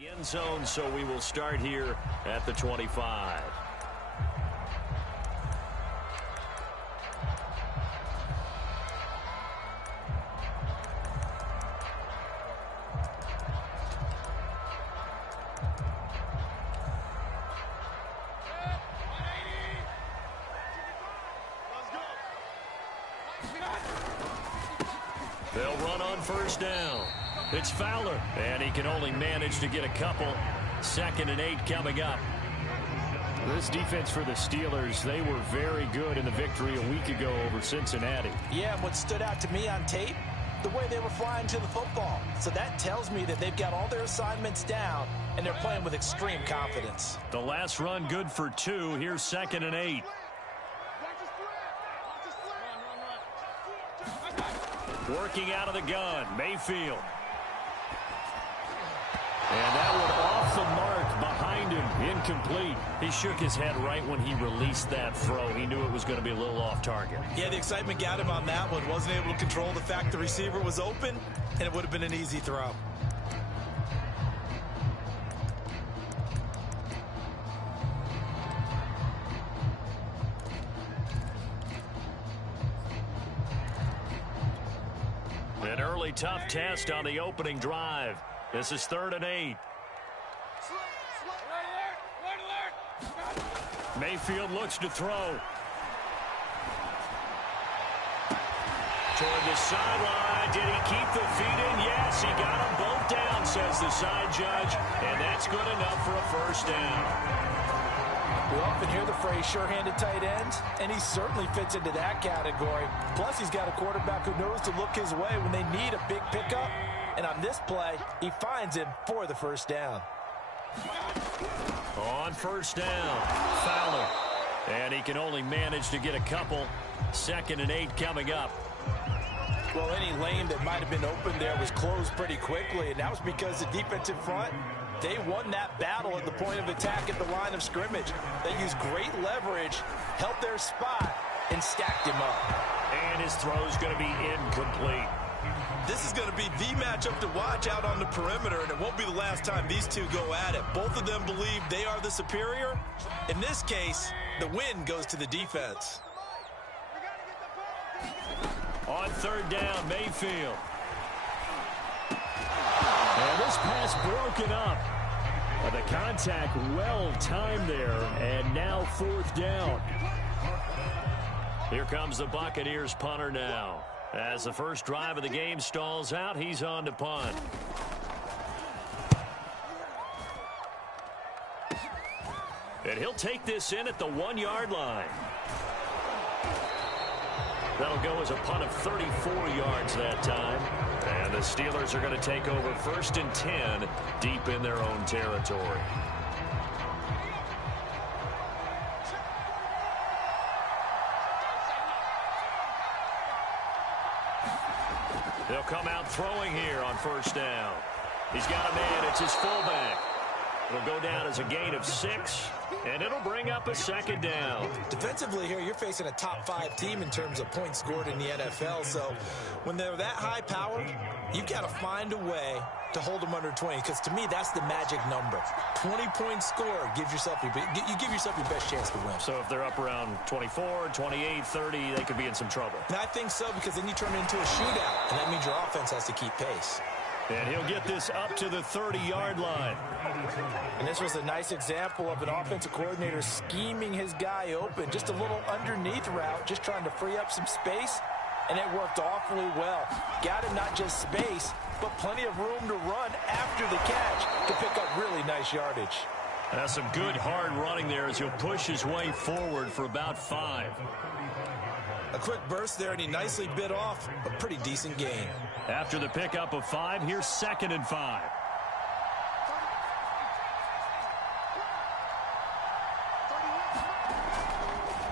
The end zone, so we will start here at the 25. They'll run on first down. It's Fowler, and he can only manage to get a couple. 2nd and 8 coming up. This defense for the Steelers, they were very good in the victory a week ago over Cincinnati. Yeah, and what stood out to me on tape, the way they were flying to the football. So that tells me that they've got all their assignments down, and they're playing with extreme confidence. The last run good for 2. Here's 2nd and 8. Working out of the gun, Mayfield. And that one off the mark behind him, incomplete. He shook his head right when he released that throw. He knew it was going to be a little off target. Yeah, the excitement got him on that one. Wasn't able to control the fact the receiver was open, and it would have been an easy throw. An early tough test on the opening drive. This is 3rd and 8. Mayfield looks to throw. Toward the sideline. Did he keep the feet in? Yes, he got them both down, says the side judge. And that's good enough for a first down. We often hear the phrase sure-handed tight ends, and he certainly fits into that category. Plus, he's got a quarterback who knows to look his way when they need a big pickup. And on this play, he finds him for the first down. On first down, Fowler. And he can only manage to get a couple. 2nd and 8 coming up. Well, any lane that might have been open there was closed pretty quickly, and that was because the defensive front, they won that battle at the point of attack at the line of scrimmage. They used great leverage, held their spot, and stacked him up. And his throw's going to be incomplete. This is going to be the matchup to watch out on the perimeter, and it won't be the last time these two go at it. Both of them believe they are the superior. In this case, the win goes to the defense. On 3rd down, Mayfield. And this pass broken up. The contact well-timed there, and now 4th down. Here comes the Buccaneers punter now. As the first drive of the game stalls out, he's on to punt. And he'll take this in at the 1-yard line. That'll go as a punt of 34 yards that time. And the Steelers are going to take over 1st and 10 deep in their own territory. They'll come out throwing here on first down. He's got a man. It's his fullback. It'll go down as a gain of 6, and it'll bring up a 2nd down. Defensively here, you're facing a top-5 team in terms of points scored in the NFL. So when they're that high power, you've got to find a way to hold them under 20, because to me, that's the magic number. 20-point score gives yourself you give yourself your best chance to win. So if they're up around 24, 28, 30, they could be in some trouble. And I think so, because then you turn it into a shootout, and that means your offense has to keep pace. And he'll get this up to the 30-yard line. And this was a nice example of an offensive coordinator scheming his guy open. Just a little underneath route, just trying to free up some space, and it worked awfully well. Got him not just space, but plenty of room to run after the catch to pick up really nice yardage. That's some good hard running there as he'll push his way forward for about 5. A quick burst there, and he nicely bit off a pretty decent gain. After the pickup of 5, here's 2nd and 5.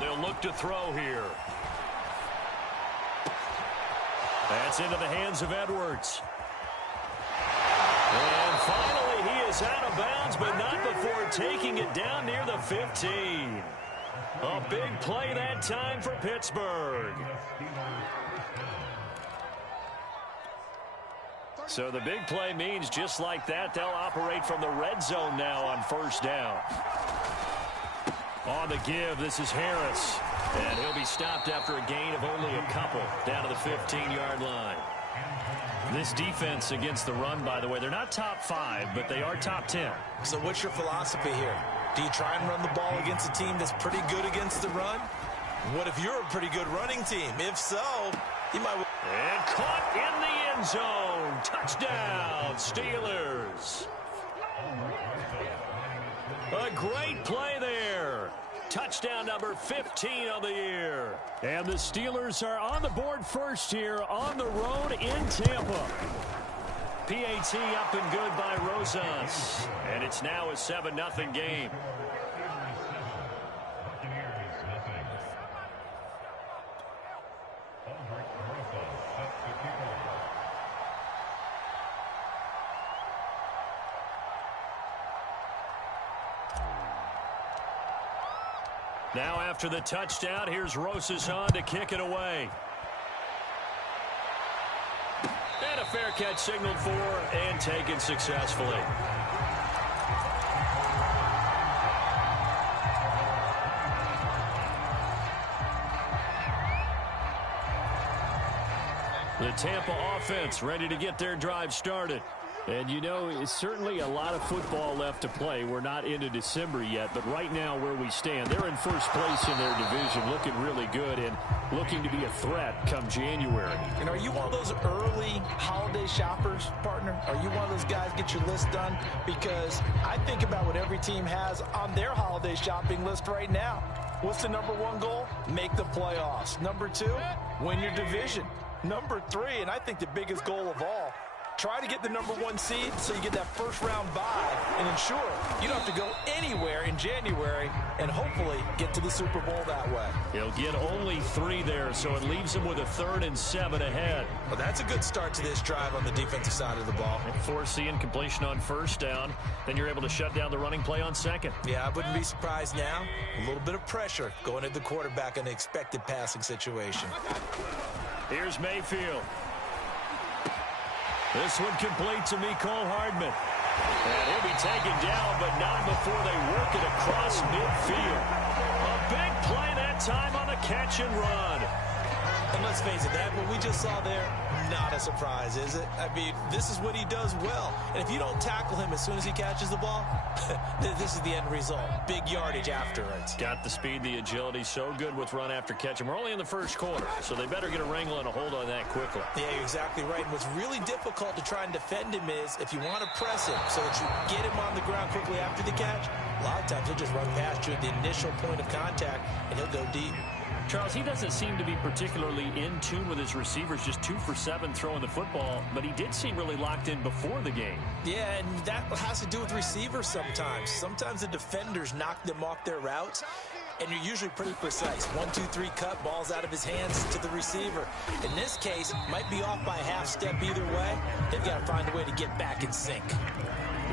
They'll look to throw here. That's into the hands of Edwards. And finally, he is out of bounds, but not before taking it down near the 15. A big play that time for Pittsburgh. So the big play means just like that, they'll operate from the red zone now on first down. On the give, this is Harris. And he'll be stopped after a gain of only a couple down to the 15-yard line. This defense against the run, by the way, they're not top 5, but they are top 10. So what's your philosophy here? Do you try and run the ball against a team that's pretty good against the run? What if you're a pretty good running team? If so, you might... And caught in the end zone. Touchdown, Steelers. A great play there. Touchdown number 15 of the year. And the Steelers are on the board first here on the road in Tampa. PAT up and good by Rosas. And it's now a 7-0 game. Now after the touchdown, here's Rosas on to kick it away. And a fair catch signaled for and taken successfully. The Tampa offense ready to get their drive started. And, you know, it's certainly a lot of football left to play. We're not into December yet, but right now where we stand, they're in first place in their division, looking really good and looking to be a threat come January. And are you one of those early holiday shoppers, partner? Are you one of those guys get your list done? Because I think about what every team has on their holiday shopping list right now. What's the #1 goal? Make the playoffs. #2, win your division. #3, and I think the biggest goal of all, try to get the #1 seed so you get that first-round bye and ensure you don't have to go anywhere in January and hopefully get to the Super Bowl that way. He'll get only 3 there, so it leaves him with a 3rd and 7 ahead. Well, that's a good start to this drive on the defensive side of the ball. And forcing incompletion on first down, then you're able to shut down the running play on second. Yeah, I wouldn't be surprised now. A little bit of pressure going at the quarterback in an expected passing situation. Here's Mayfield. This one complete to Mecole Hardman. And he'll be taken down, but not before they work it across midfield. A big play that time on the catch and run. And let's face it, that what we just saw there, not a surprise, is it? I mean, this is what he does well. And if you don't tackle him as soon as he catches the ball, this is the end result. Big yardage afterwards. Got the speed, the agility, so good with run after catch. And we're only in the first quarter, so they better get a wrangle and a hold on that quickly. Yeah, you're exactly right. And what's really difficult to try and defend him is if you want to press him so that you get him on the ground quickly after the catch, a lot of times he'll just run past you at the initial point of contact, and he'll go deep. Charles, he doesn't seem to be particularly in tune with his receivers, just 2 for 7 throwing the football, but he did seem really locked in before the game. Yeah, and that has to do with receivers sometimes. Sometimes the defenders knock them off their routes, and you're usually pretty precise. 1, 2, 3 cut, balls out of his hands to the receiver. In this case, might be off by a half step either way. They've got to find a way to get back in sync.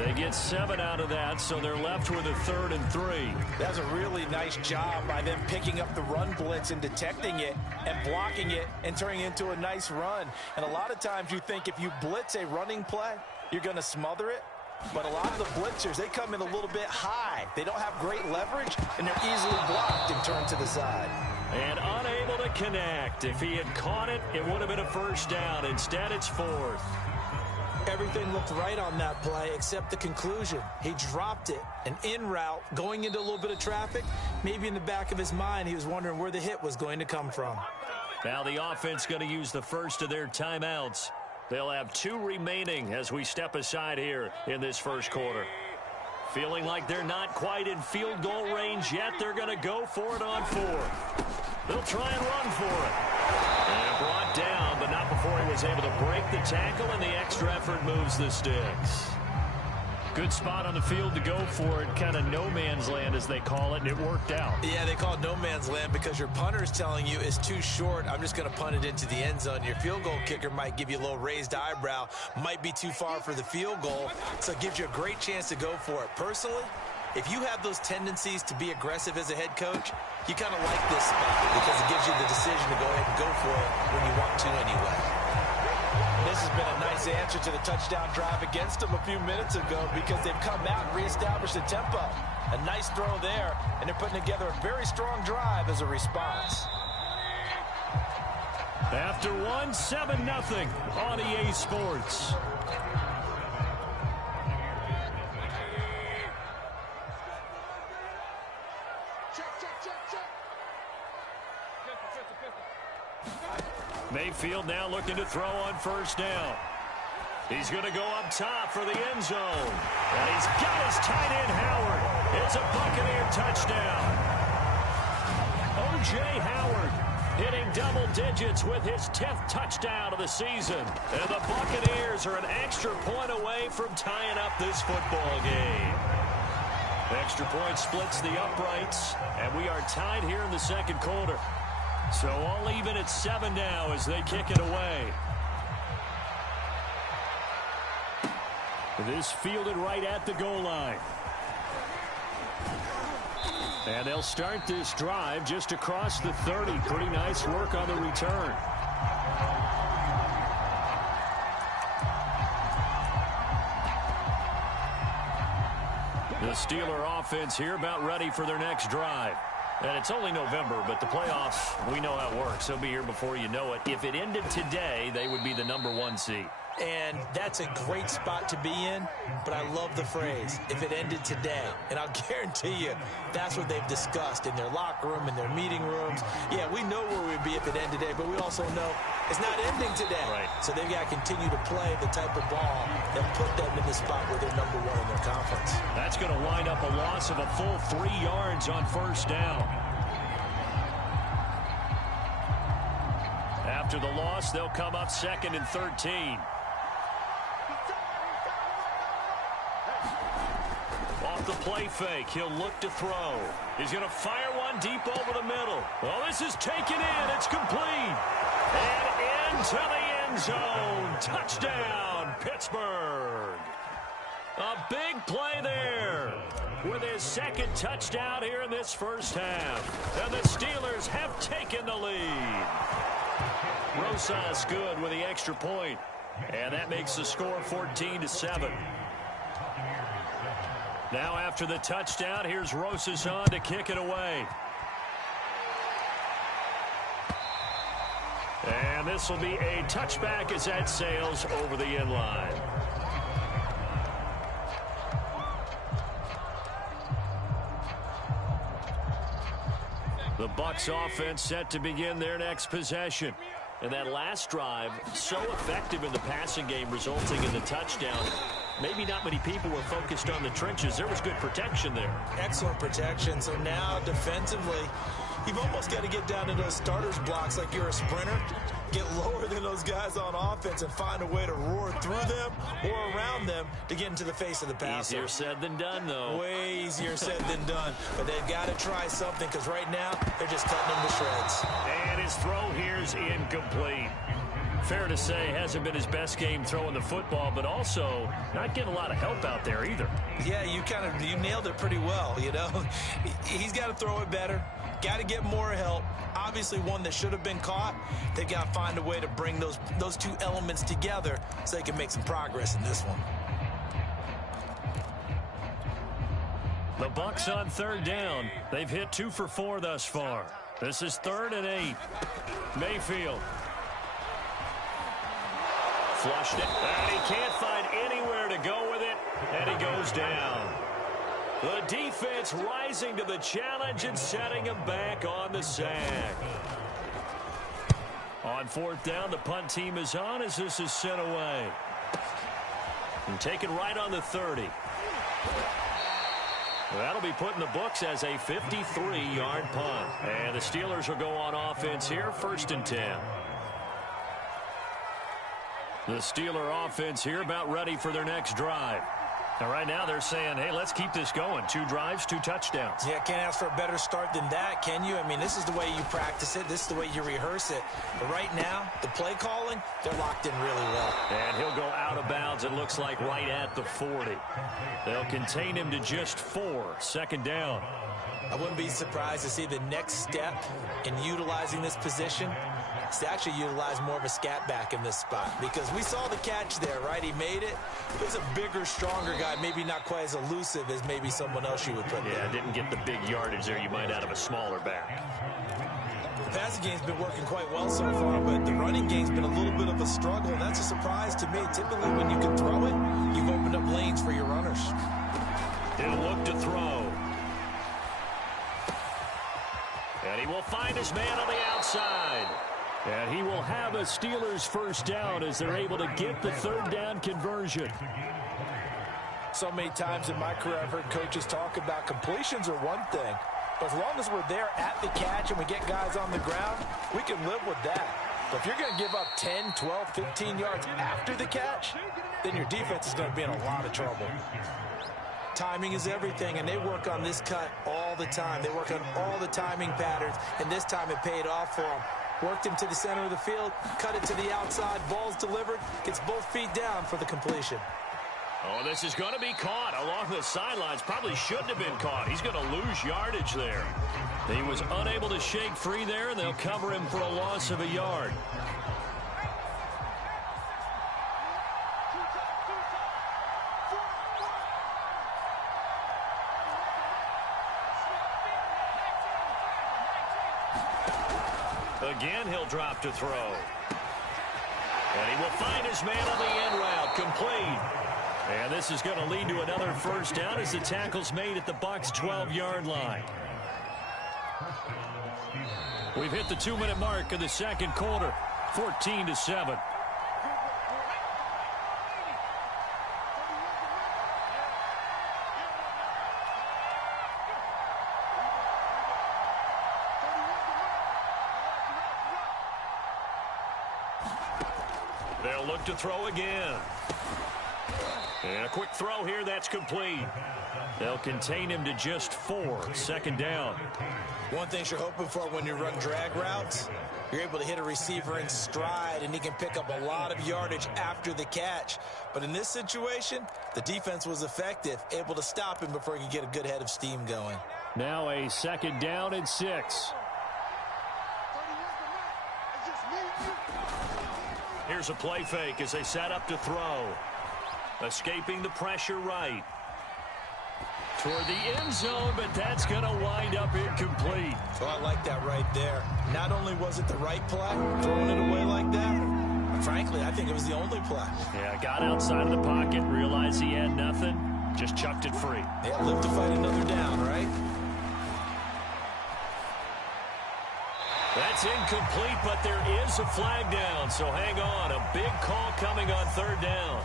They get 7 out of that, so they're left with a 3rd and 3. That was a really nice job by them picking up the run blitz and detecting it and blocking it and turning it into a nice run. And a lot of times you think if you blitz a running play, you're going to smother it. But a lot of the blitzers, they come in a little bit high. They don't have great leverage, and they're easily blocked and turned to the side. And unable to connect. If he had caught it, it would have been a first down. Instead, it's 4th. Everything looked right on that play except the conclusion. He dropped it, an en route, going into a little bit of traffic. Maybe in the back of his mind, he was wondering where the hit was going to come from. Now the offense going to use the first of their timeouts. They'll have 2 remaining as we step aside here in this first quarter. Feeling like they're not quite in field goal range yet. They're going to go for it on 4th. They'll try and run for it. And brought down, but not before he was able to break the tackle, and the extra effort moves the sticks. Good spot on the field to go for it, kind of no man's land as they call it, and it worked out. Yeah, they call it no man's land because your punter is telling you it's too short. I'm just going to punt it into the end zone. Your field goal kicker might give you a little raised eyebrow, might be too far for the field goal, so it gives you a great chance to go for it. Personally, if you have those tendencies to be aggressive as a head coach, you kind of like this spot because it gives you the decision to go ahead and go for it when you want to anyway. This has been a nice answer to the touchdown drive against them a few minutes ago because they've come out and reestablished the tempo. A nice throw there, and they're putting together a very strong drive as a response. After one, 7-0 on EA Sports. Mayfield now looking to throw on first down. He's going to go up top for the end zone. And he's got his tight end, Howard. It's a Buccaneer touchdown. O.J. Howard hitting double digits with his 10th touchdown of the season. And the Buccaneers are an extra point away from tying up this football game. Extra point splits the uprights, and we are tied here in the second quarter. So all even at 7 now as they kick it away. This fielded right at the goal line. And they'll start this drive just across the 30. Pretty nice work on the return. The Steeler offense here about ready for their next drive. And it's only November, but the playoffs, we know how it works. They'll be here before you know it. If it ended today, they would be the #1 seed. And that's a great spot to be in, but I love the phrase, if it ended today. And I'll guarantee you, that's what they've discussed in their locker room, in their meeting rooms. Yeah, we know where we'd be if it ended today, but we also know it's not ending today. Right. So they've got to continue to play the type of ball that put them in the spot where they're #1 in their conference. That's going to wind up a loss of a full 3 yards on first down. After the loss, they'll come up 2nd and 13. Off the play fake, he'll look to throw. He's going to fire one deep over the middle. Well, this is taken in. It's complete. And into the end zone. Touchdown, Pittsburgh. A big play there with his 2nd touchdown here in this first half. And the Steelers have taken the lead. Rosas good with the extra point. And that makes the score 14-7. Now after the touchdown, here's Rosas on to kick it away. And this will be a touchback as that sails over the end line. The Bucs offense set to begin their next possession. And that last drive, so effective in the passing game, resulting in the touchdown. Maybe not many people were focused on the trenches. There was good protection there. Excellent protection. So now defensively, you've almost got to get down to those starters blocks like you're a sprinter. Get lower than those guys on offense and find a way to roar through them or around them to get into the face of the passer. Easier said than done, though. Way easier said than done. But they've got to try something because right now they're just cutting them to shreds. And his throw here is incomplete. Fair to say, hasn't been his best game throwing the football, but also not getting a lot of help out there either. Yeah, you nailed it pretty well, you know. He's got to throw it better. Got to get more help. Obviously one that should have been caught. They've got to find a way to bring those two elements together so they can make some progress in this one. The Bucs on 3rd down. They've hit 2 for 4 thus far. This is 3rd and 8. Mayfield. Flushed it, and he can't find anywhere to go with it, and he goes down. The defense rising to the challenge and setting him back on the sack. On 4th down, the punt team is on as this is sent away. And taken right on the 30. That'll be put in the books as a 53-yard punt. And the Steelers will go on offense here, 1st and 10. The Steeler offense here about ready for their next drive. And right now they're saying, hey, let's keep this going. 2 drives, 2 touchdowns. Yeah, can't ask for a better start than that, can you? I mean, this is the way you practice it. This is the way you rehearse it. But right now, the play calling, they're locked in really well. And he'll go out of bounds, it looks like, right at the 40. They'll contain him to just 4. 2nd down. I wouldn't be surprised to see the next step in utilizing this position He's actually utilized more of a scat back in this spot because we saw the catch there, right? He made it. He's a bigger, stronger guy, maybe not quite as elusive as maybe someone else you would put there. Yeah, didn't get the big yardage there you might out of a smaller back. The passing game's been working quite well so far, but the running game's been a little bit of a struggle, and that's a surprise to me. Typically, when you can throw it, you've opened up lanes for your runners. He'll look to throw. And he will find his man on the outside. And he will have a Steelers first down as they're able to get the third down conversion. So many times in my career, I've heard coaches talk about completions are one thing. But as long as we're there at the catch and we get guys on the ground, we can live with that. But if you're going to give up 10, 12, 15 yards after the catch, then your defense is going to be in a lot of trouble. Timing is everything, and they work on this cut all the time. They work on all the timing patterns, and this time it paid off for them. Worked him to the center of the field, cut it to the outside, ball's delivered, gets both feet down for the completion. Oh, this is going to be caught along the sidelines. Probably shouldn't have been caught. He's going to lose yardage there. He was unable to shake free there, and they'll cover him for a loss of a yard. Again, he'll drop to throw. And he will find his man on the end route, complete. And this is going to lead to another first down as the tackle's made at the Bucs' 12-yard line. We've hit the 2-minute mark of the second quarter, 14-7. They'll look to throw again. And a quick throw here, that's complete. They'll contain him to just 4, second down. One thing you're hoping for when you run drag routes, you're able to hit a receiver in stride, and he can pick up a lot of yardage after the catch. But in this situation, the defense was effective, able to stop him before he could get a good head of steam going. Now a second down and 6. Here's a play fake as they set up to throw. Escaping the pressure right. Toward the end zone, but that's going to wind up incomplete. Well, I like that right there. Not only was it the right play, throwing it away like that, but frankly, I think it was the only play. Yeah, got outside of the pocket, realized he had nothing, just chucked it free. Yeah, live to fight another down, right? That's incomplete, but there is a flag down, so hang on. A big call coming on third down.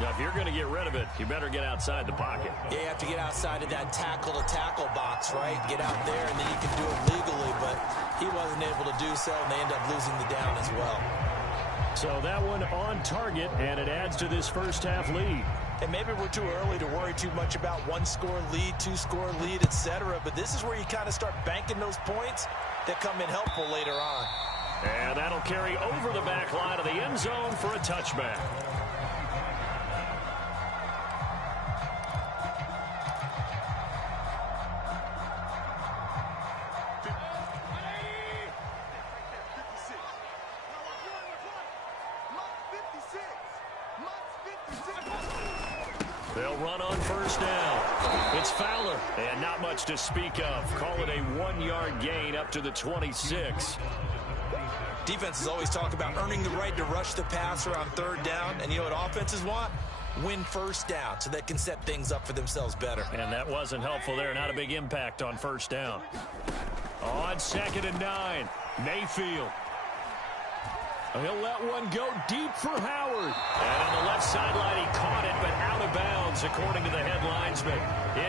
Now, if you're going to get rid of it, you better get outside the pocket. Yeah, you have to get outside of that tackle-to-tackle box, right? Get out there, and then you can do it legally, but he wasn't able to do so, and they end up losing the down as well. So that one on target, and it adds to this first-half lead. And maybe we're too early to worry too much about one-score lead, two-score lead, etc., but this is where you kind of start banking those points that come in helpful later on. And that'll carry over the back line of the end zone for a touchback. They'll run on first down. It's Fowler, and not much to speak of. Call it a 1-yard gain up to the 26. Defenses always talk about earning the right to rush the passer on third down, and you know what offenses want? Win first down so they can set things up for themselves better. And that wasn't helpful there. Not a big impact on first down. On 2nd and 9, Mayfield. He'll let one go deep for Howard. And on the left sideline, he caught it, but out of bounds, according to the head linesman.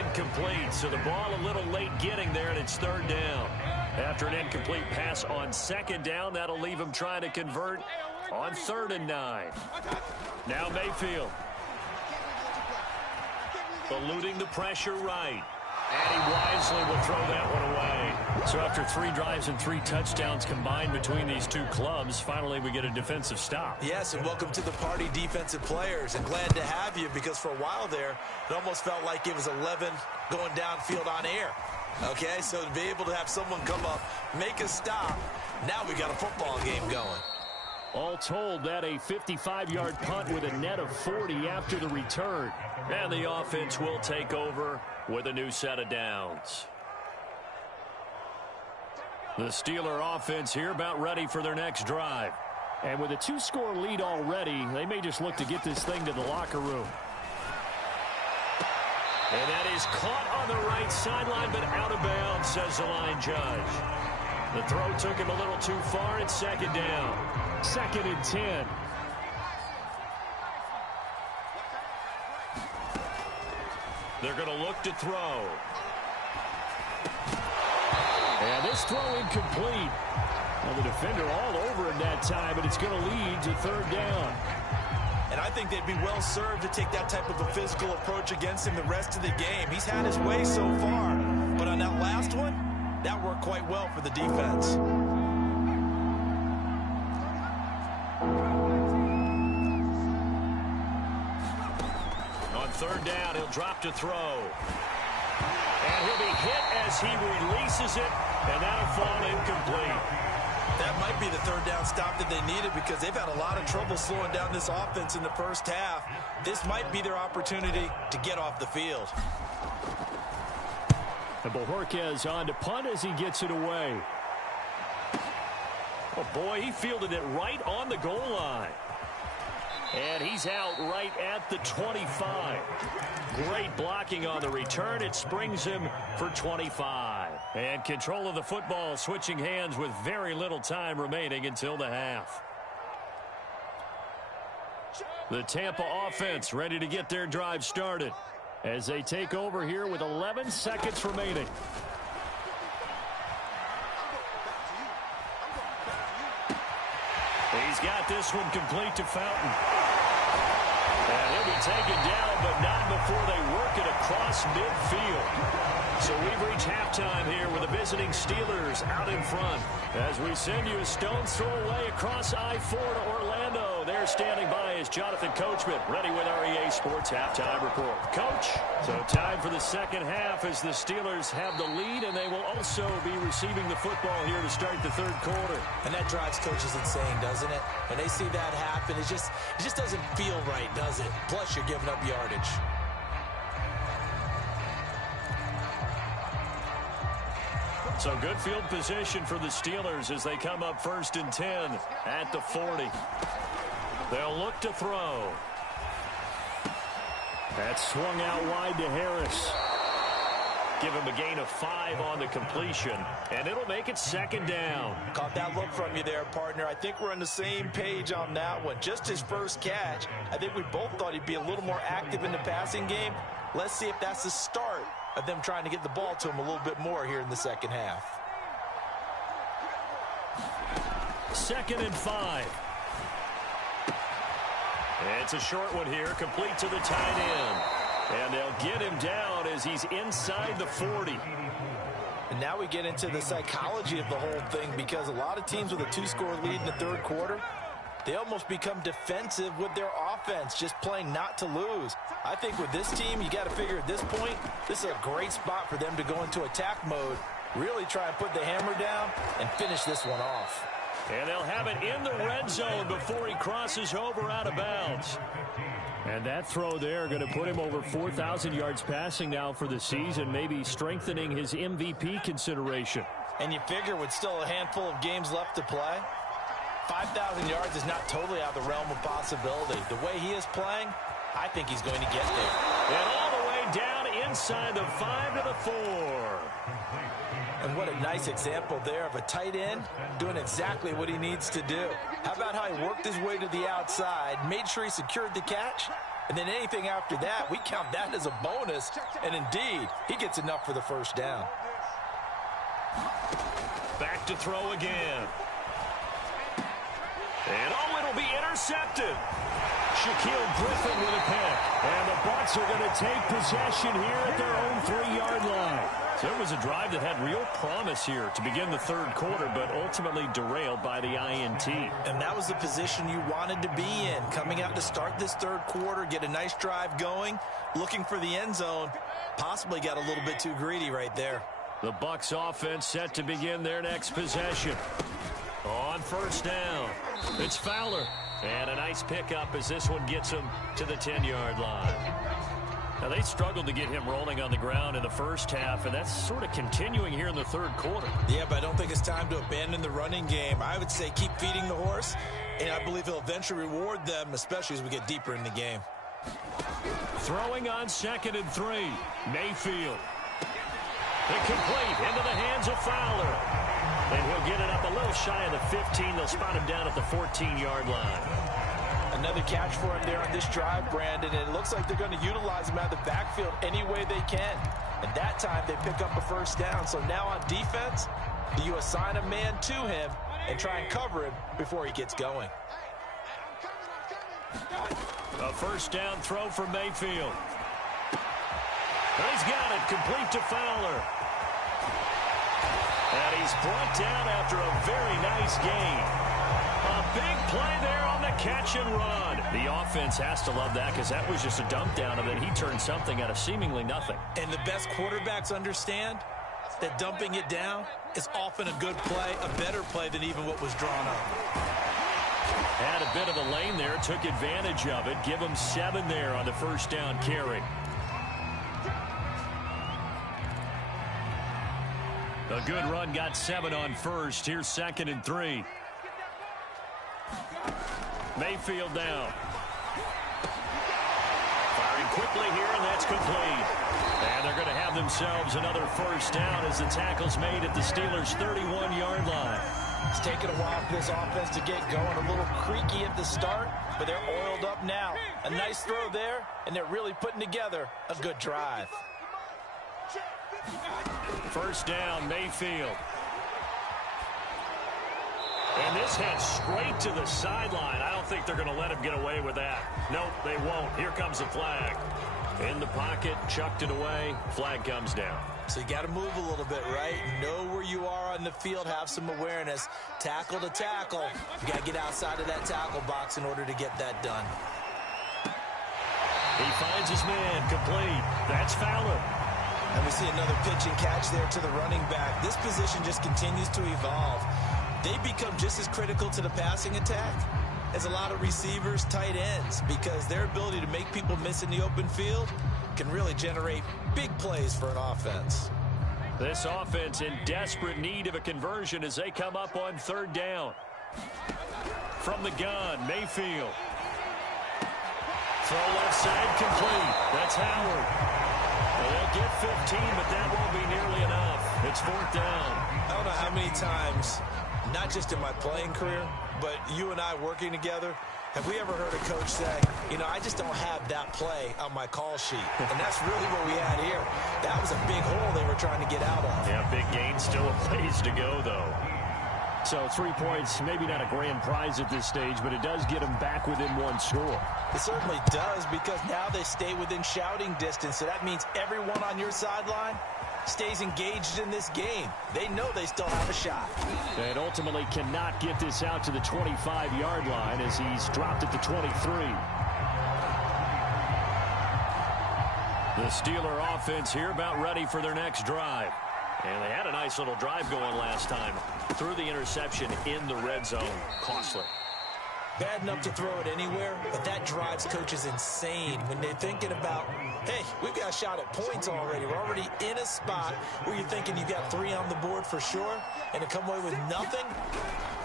Incomplete, so the ball a little late getting there, and it's third down. After an incomplete pass on 2nd down, that'll leave him trying to convert on 3rd and 9. Now Mayfield. Eluding the pressure right. And he wisely will throw that one away. So after 3 drives and 3 touchdowns combined between these two clubs, finally we get a defensive stop. Yes, and welcome to the party, defensive players. And glad to have you, because for a while there, it almost felt like it was 11 going downfield on air. Okay, so to be able to have someone come up, make a stop, Now we got a football game going. All told, that a 55-yard punt with a net of 40 after the return. And the offense will take over with a new set of downs. The Steeler offense here about ready for their next drive. And with a 2-score lead already, they may just look to get this thing to the locker room. And that is caught on the right sideline, but out of bounds, says the line judge. The throw took him a little too far. It's second down. 2nd and 10. They're going to look to throw. And this throw incomplete. Well, the defender all over him that time, but it's going to lead to 3rd down. And I think they'd be well served to take that type of a physical approach against him the rest of the game. He's had his way so far, but on that last one, that worked quite well for the defense. On 3rd down, he'll drop to throw. And he'll be hit as he releases it, and that'll fall incomplete. That might be the 3rd down stop that they needed because they've had a lot of trouble slowing down this offense in the first half. This might be their opportunity to get off the field. And Bojorquez on to punt as he gets it away. Oh, boy, he fielded it right on the goal line. And he's out right at the 25. Great blocking on the return. It springs him for 25. And control of the football switching hands with very little time remaining until the half. The Tampa offense ready to get their drive started as they take over here with 11 seconds remaining. He's got this one complete to Fountain. And he'll be taken down, but not before they work it across midfield. So we've reached halftime here with the visiting Steelers out in front. As we send you a stone's throw away across I-4 to Orlando. There standing by is Jonathan Coachman, ready with our EA Sports Halftime Report. Coach, so time for the second half as the Steelers have the lead, and they will also be receiving the football here to start the 3rd quarter. And that drives coaches insane, doesn't it? When they see that happen, it just doesn't feel right, does it? Plus, you're giving up yardage. So good field position for the Steelers as they come up 1st and 10 at the 40. They'll look to throw. That's swung out wide to Harris. Give him a gain of 5 on the completion, and it'll make it 2nd down. Caught that look from you there, partner. I think we're on the same page on that one. Just his first catch. I think we both thought he'd be a little more active in the passing game. Let's see if that's the start of them trying to get the ball to him a little bit more here in the second half. 2nd and 5. It's a short one here, complete to the tight end. And they'll get him down as he's inside the 40. And now we get into the psychology of the whole thing because a lot of teams with a 2-score lead in the 3rd quarter, they almost become defensive with their offense, just playing not to lose. I think with this team, you got to figure at this point, this is a great spot for them to go into attack mode, really try and put the hammer down and finish this one off. And they'll have it in the red zone before he crosses over out of bounds. And that throw there going to put him over 4,000 yards passing now for the season, maybe strengthening his MVP consideration. And you figure with still a handful of games left to play, 5,000 yards is not totally out of the realm of possibility. The way he is playing, I think he's going to get there. And all the way down inside the 5 to the 4. And what a nice example there of a tight end doing exactly what he needs to do. How about how he worked his way to the outside, made sure he secured the catch, and then anything after that, we count that as a bonus. And indeed, he gets enough for the 1st down. Back to throw again. And oh, it'll be intercepted. Shaquille Griffin with a pick. And the Bucs are going to take possession here at their own 3-yard line. So it was a drive that had real promise here to begin the 3rd quarter, but ultimately derailed by the INT. And that was the position you wanted to be in. Coming out to start this 3rd quarter, get a nice drive going, looking for the end zone. Possibly got a little bit too greedy right there. The Bucs offense set to begin their next possession. On first down, it's Fowler. And a nice pickup as this one gets him to the 10-yard line. Now, they struggled to get him rolling on the ground in the first half, and that's sort of continuing here in the third quarter. Yeah, but I don't think it's time to abandon the running game. I would say keep feeding the horse, and I believe he'll eventually reward them, especially as we get deeper in the game. Throwing on 2nd and 3. Mayfield. Incomplete into the hands of Fowler. And he'll get it up a little shy of the 15. They'll spot him down at the 14-yard line. Another catch for him there on this drive, Brandon, and it looks like they're going to utilize him out of the backfield any way they can. And that time they pick up a first down. So now on defense, do you assign a man to him and try and cover him before he gets going? A first down throw for Mayfield. He's got it, complete to Fowler. And he's brought down after a very nice gain. A big play there on the catch and run. The offense has to love that because that was just a dump down, and then he turned something out of seemingly nothing. And the best quarterbacks understand that dumping it down is often a good play, a better play than even what was drawn up. Had a bit of a lane there, took advantage of it. Give him 7 there on the first down carry. A good run, got 7 on first. Here's 2nd and 3. Mayfield down. Firing quickly here, and that's complete. And they're going to have themselves another first down as the tackle's made at the Steelers' 31-yard line. It's taken a while for this offense to get going. A little creaky at the start, but they're oiled up now. A nice throw there, and they're really putting together a good drive. First down, Mayfield. And this heads straight to the sideline. I don't think they're going to let him get away with that. Nope, they won't. Here comes the flag. In the pocket, chucked it away. Flag comes down. So you got to move a little bit, right? Know where you are on the field, have some awareness. Tackle to tackle. You got to get outside of that tackle box in order to get that done. He finds his man, complete. That's Fowler. And we see another pitch and catch there to the running back. This position just continues to evolve. They become just as critical to the passing attack as a lot of receivers, tight ends, because their ability to make people miss in the open field can really generate big plays for an offense. This offense in desperate need of a conversion as they come up on 3rd down. From the gun, Mayfield. Throw left side, complete. That's Howard. They'll get 15, but that won't be nearly enough. It's 4th down. I don't know how many times, not just in my playing career, but you and I working together, have we ever heard a coach say, you know, I just don't have that play on my call sheet. And that's really what we had here. That was a big hole they were trying to get out of. Yeah, big gain, still a ways to go, though. So 3 points, maybe not a grand prize at this stage, but it does get them back within 1 score. It certainly does, because now they stay within shouting distance. So that means everyone on your sideline stays engaged in this game. They know they still have a shot. And ultimately cannot get this out to the 25-yard line as he's dropped at the 23. The Steeler offense here about ready for their next drive. And they had a nice little drive going last time. Threw the interception in the red zone. Costly. Bad enough to throw it anywhere, but that drives coaches insane when they're thinking about, hey, we've got a shot at points already. We're already in a spot where you're thinking you got 3 on the board for sure, and to come away with nothing,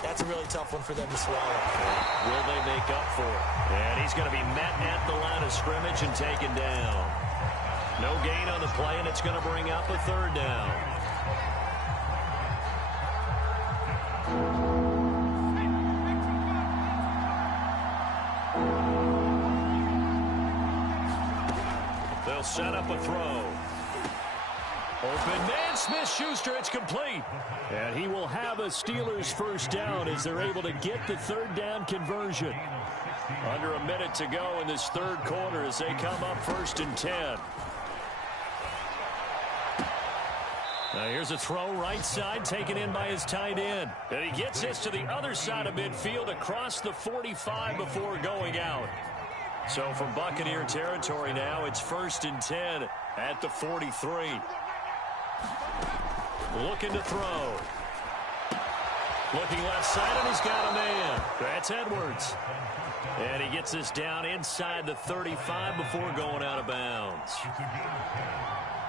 that's a really tough one for them to swallow. Will they make up for it? And he's going to be met at the line of scrimmage and taken down. No gain on the play, and it's going to bring up a 3rd down. They'll set up a throw. Open man, Smith-Schuster, it's complete. And he will have a Steelers first down as they're able to get the 3rd down conversion. Under a minute to go in this 3rd quarter as they come up 1st and 10. Now here's a throw right side taken in by his tight end. And he gets this to the other side of midfield across the 45 before going out. So from Buccaneer territory now, it's 1st and 10 at the 43. Looking to throw. Looking left side, and he's got a man. That's Edwards. And he gets this down inside the 35 before going out of bounds.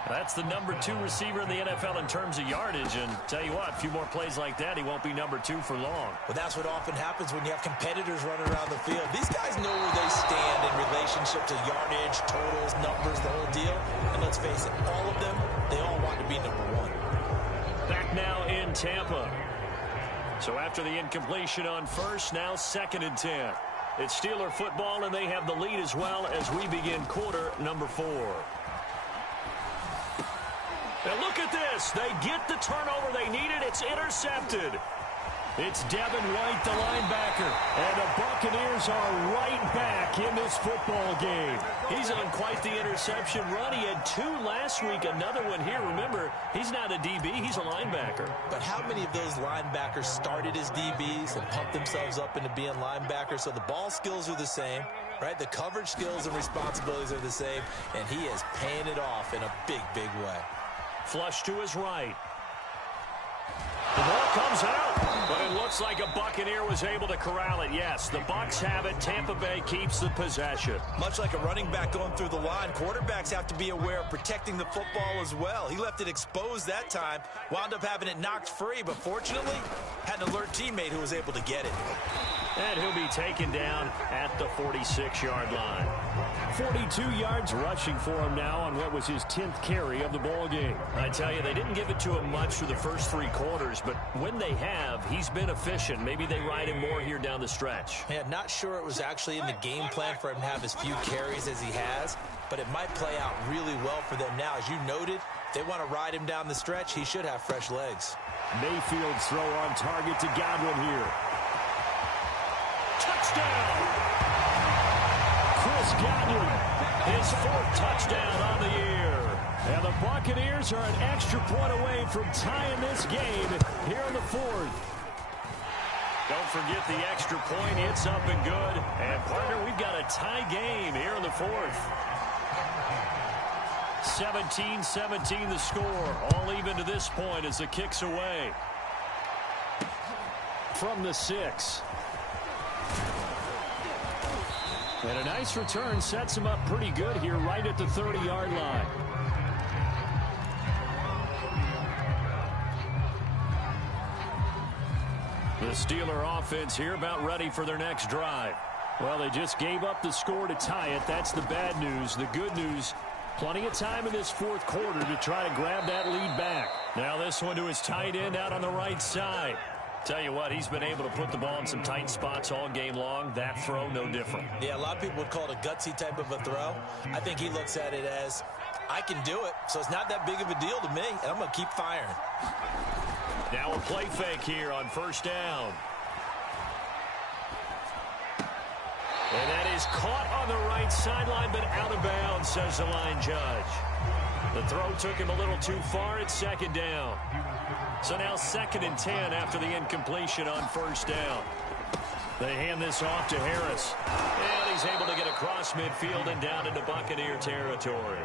That's the number 2 receiver in the NFL in terms of yardage. And tell you what, a few more plays like that, he won't be number 2 for long. Well, that's what often happens when you have competitors running around the field. These guys know where they stand in relationship to yardage, totals, numbers, the whole deal. And let's face it, all of them, they all want to be number 1. Back now in Tampa. So after the incompletion on first, now 2nd and 10. It's Steeler football, and they have the lead as well as we begin quarter number 4. And look at this. They get the turnover they needed. It's intercepted. It's Devin White, the linebacker. And the Buccaneers are right back in this football game. He's on quite the interception run. He had 2 last week, another one here. Remember, he's not a DB, he's a linebacker. But how many of those linebackers started as DBs and pumped themselves up into being linebackers? So the ball skills are the same, right? The coverage skills and responsibilities are the same, and he is paying it off in a big, big way. Flush to his right. The ball comes out, but it looks like a Buccaneer was able to corral it. Yes, the Bucs have it. Tampa Bay keeps the possession. Much like a running back going through the line, quarterbacks have to be aware of protecting the football as well. He left it exposed that time, wound up having it knocked free, but fortunately had an alert teammate who was able to get it. And he'll be taken down at the 46-yard line. 42 yards rushing for him now on what was his 10th carry of the ball game. I tell you, they didn't give it to him much for the first 3 quarters, but when they have, he's been efficient. Maybe they ride him more here down the stretch. Yeah, not sure it was actually in the game plan for him to have as few carries as he has, but it might play out really well for them now. As you noted, if they want to ride him down the stretch, he should have fresh legs. Mayfield's throw on target to Godwin here. Touchdown! Chris Godwin, his 4th touchdown on the year. And the Buccaneers are an extra point away from tying this game here in the 4th. Don't forget the extra point. It's up and good. And, partner, we've got a tie game here in the 4th. 17-17 the score. All even to this point as the kick's away. From the 6. And a nice return sets him up pretty good here right at the 30-yard line. The Steeler offense here about ready for their next drive. Well, they just gave up the score to tie it. That's the bad news. The good news, plenty of time in this 4th quarter to try to grab that lead back. Now this one to his tight end out on the right side. Tell you what, he's been able to put the ball in some tight spots all game long. That throw, no different. Yeah, a lot of people would call it a gutsy type of a throw. I think he looks at it as, I can do it, so it's not that big of a deal to me, and I'm going to keep firing. Now a play fake here on 1st down. And that is caught on the right sideline, but out of bounds, says the line judge. The throw took him a little too far. It's 2nd down. So now 2nd and 10 after the incompletion on 1st down. They hand this off to Harris. And he's able to get across midfield and down into Buccaneer territory.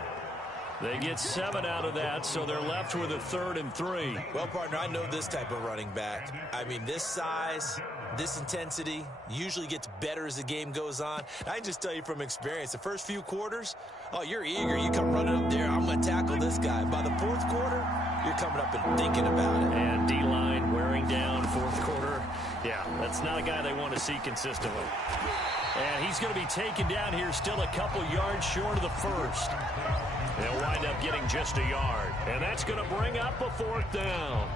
They get 7 out of that, so they're left with a 3rd and 3. Well, partner, I know this type of running back. I mean, this size, this intensity usually gets better as the game goes on. I can just tell you from experience, the first few quarters, oh, you're eager. You come running up there, I'm going to tackle this guy. By the 4th quarter, you're coming up and thinking about it. And D-line wearing down 4th quarter. Yeah, that's not a guy they want to see consistently. And he's going to be taken down here still a couple yards short of the 1st. They'll wind up getting just a yard. And that's going to bring up a 4th down.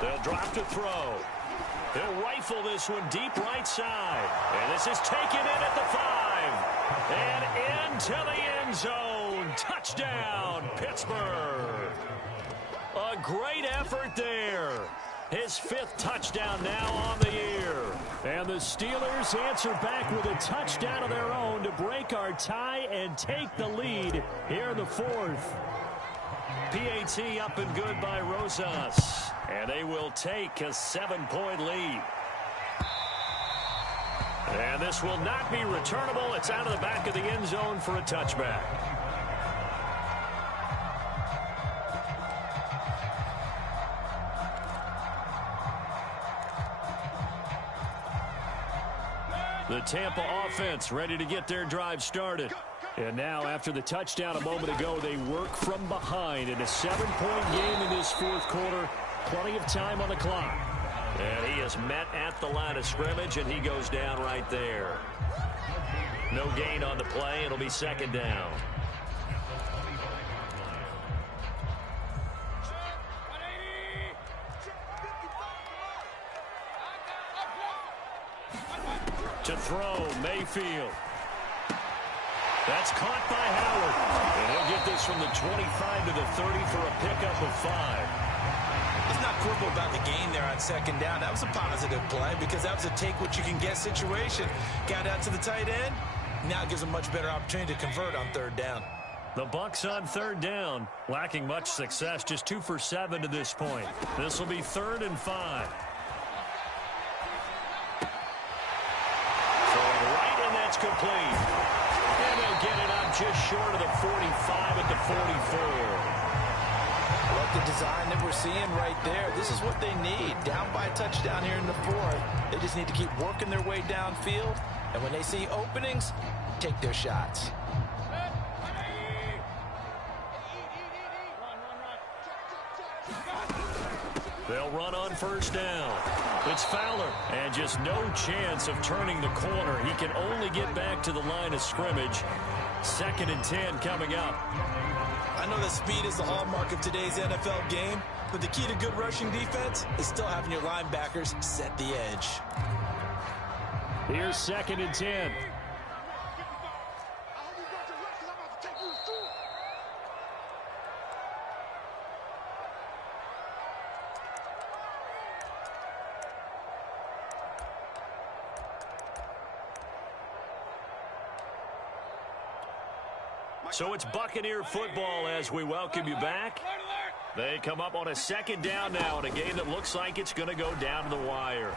They'll drop to throw. He'll rifle this one deep right side. And this is taken in at the 5. And into the end zone. Touchdown, Pittsburgh. A great effort there. His 5th touchdown now on the year. And the Steelers answer back with a touchdown of their own to break our tie and take the lead here in the 4th. PAT up and good by Rosas. And they will take a 7-point lead. And this will not be returnable. It's out of the back of the end zone for a touchback. The Tampa offense ready to get their drive started. And now, after the touchdown a moment ago, they work from behind in a 7-point game in this fourth quarter. Plenty of time on the clock. And he is met at the line of scrimmage, and he goes down right there. No gain on the play. It'll be second down. To throw, Mayfield. That's caught by Howard. And he'll get this from the 25 to the 30 for a pickup of 5. Let's not quibble about the gain there on second down. That was a positive play because that was a take-what-you-can-get situation. Got out to the tight end. Now gives a much better opportunity to convert on third down. The Bucs on third down. Lacking much success. Just 2 for 7 to this point. This will be 3rd and 5. Complete. And they'll get it up just short of the 45 at the 44. I like the design that we're seeing right there. This is what they need. Down by a touchdown here in the 4th. They just need to keep working their way downfield. And when they see openings, take their shots. They'll run on first down. It's Fowler, and just no chance of turning the corner. He can only get back to the line of scrimmage. 2nd and 10 coming up. I know that speed is the hallmark of today's NFL game, but the key to good rushing defense is still having your linebackers set the edge. Here's 2nd and 10. So it's Buccaneer football as we welcome you back. They come up on a 2nd down now in a game that looks like it's going to go down to the wire.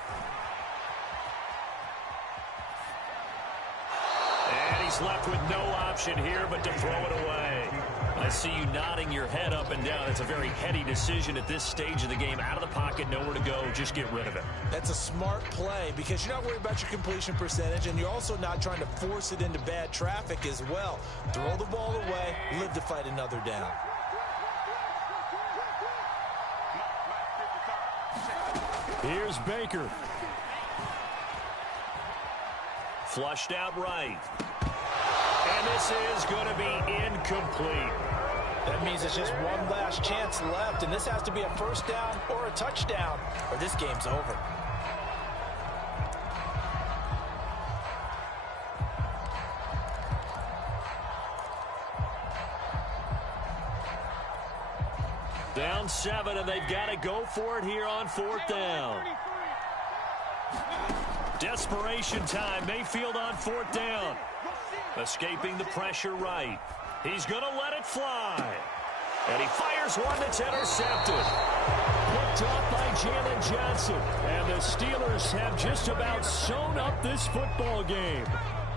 And he's left with no option here but to throw it away. I see you nodding your head up and down. It's a very heady decision at this stage of the game. Out of the pocket, nowhere to go. Just get rid of it. That's a smart play because you're not worried about your completion percentage, and you're also not trying to force it into bad traffic as well. Throw the ball away, live to fight another down. Here's Baker. Flushed out right. And this is going to be incomplete. That means it's just one last chance left, and this has to be a first down or a touchdown, or this game's over. Down 7, and they've got to go for it here on 4th down. Desperation time. Mayfield on 4th down. Escaping the pressure right. He's going to let it fly. And he fires one that's intercepted. Picked off by Jalen Johnson. And the Steelers have just about sewn up this football game.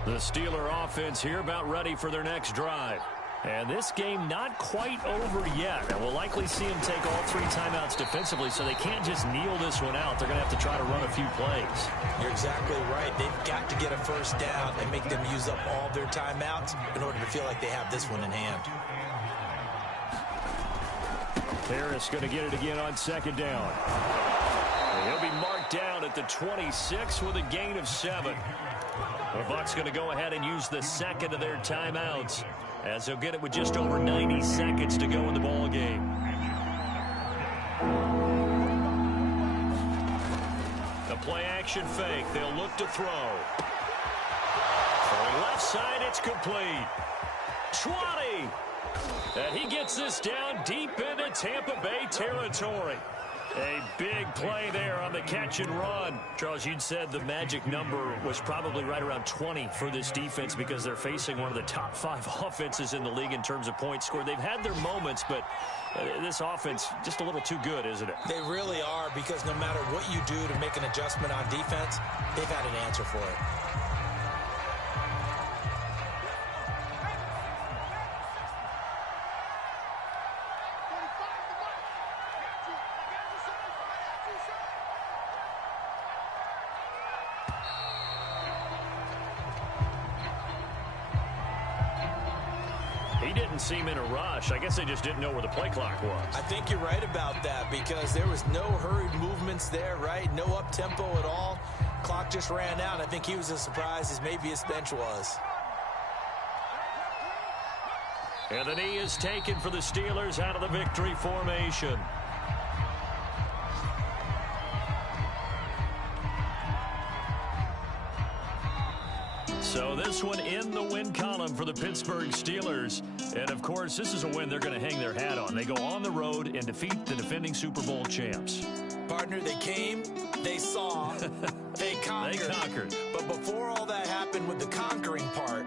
The Steeler offense here about ready for their next drive. And this game not quite over yet. And we'll likely see them take all 3 timeouts defensively, so they can't just kneel this one out. They're going to have to try to run a few plays. You're exactly right. They've got to get a first down and make them use up all their timeouts in order to feel like they have this one in hand. Harris going to get it again on 2nd down. And he'll be marked down at the 26 with a gain of 7. The Bucs going to go ahead and use the 2nd of their timeouts, as they'll get it with just over 90 seconds to go in the ball game. The play action fake. They'll look to throw. Throwing left side, it's complete. 20. And he gets this down deep into Tampa Bay territory. A big play there on the catch and run. Charles, you'd said the magic number was probably right around 20 for this defense because they're facing one of the top 5 offenses in the league in terms of points scored. They've had their moments, but this offense just a little too good, isn't it? They really are, because no matter what you do to make an adjustment on defense, they've had an answer for it. He didn't seem in a rush. I guess they just didn't know where the play clock was. I think you're right about that because there was no hurried movements there, right? No up-tempo at all. Clock just ran out. I think he was as surprised as maybe his bench was. And the knee is taken for the Steelers out of the victory formation. So this one in the win column for the Pittsburgh Steelers. And, of course, this is a win they're going to hang their hat on. They go on the road and defeat the defending Super Bowl champs. Partner, they came, they saw, they conquered. They conquered. But before all that happened with the conquering part,